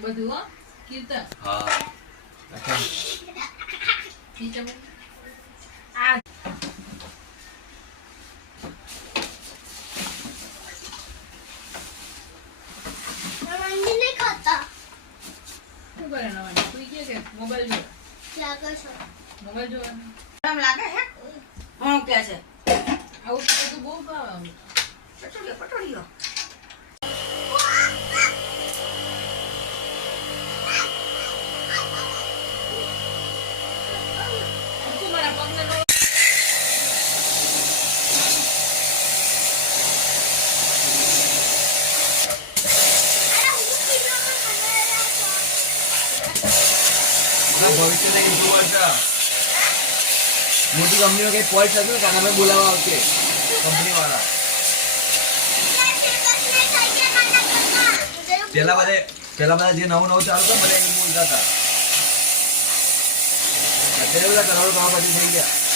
બધું હો કીર્તન હા અચ્છા નીચે આ મંદી નહીં ખાતા શું કરે નવાની તું કે મોબાઈલ જો લાગે છે મોબાઈલ જોવાનું આમ લાગે હે હું કે છે આવું તો બહુ ભાવે પટોળીઓ શું મારા પગને નો આ ભવિષ્યના ઇન્ફ્લુએન્સર મોટી કંપનીનો કઈ પોઈન્ટ હશે ને કાકા મેં બોલાવવા આવશે કંપની વાળા પેલા બધા જે નવું નવું ચાલુ હતું બધા એ બોલતા હતા અત્યારે બધા કરોડો કરોડપતિ થઈ ગયા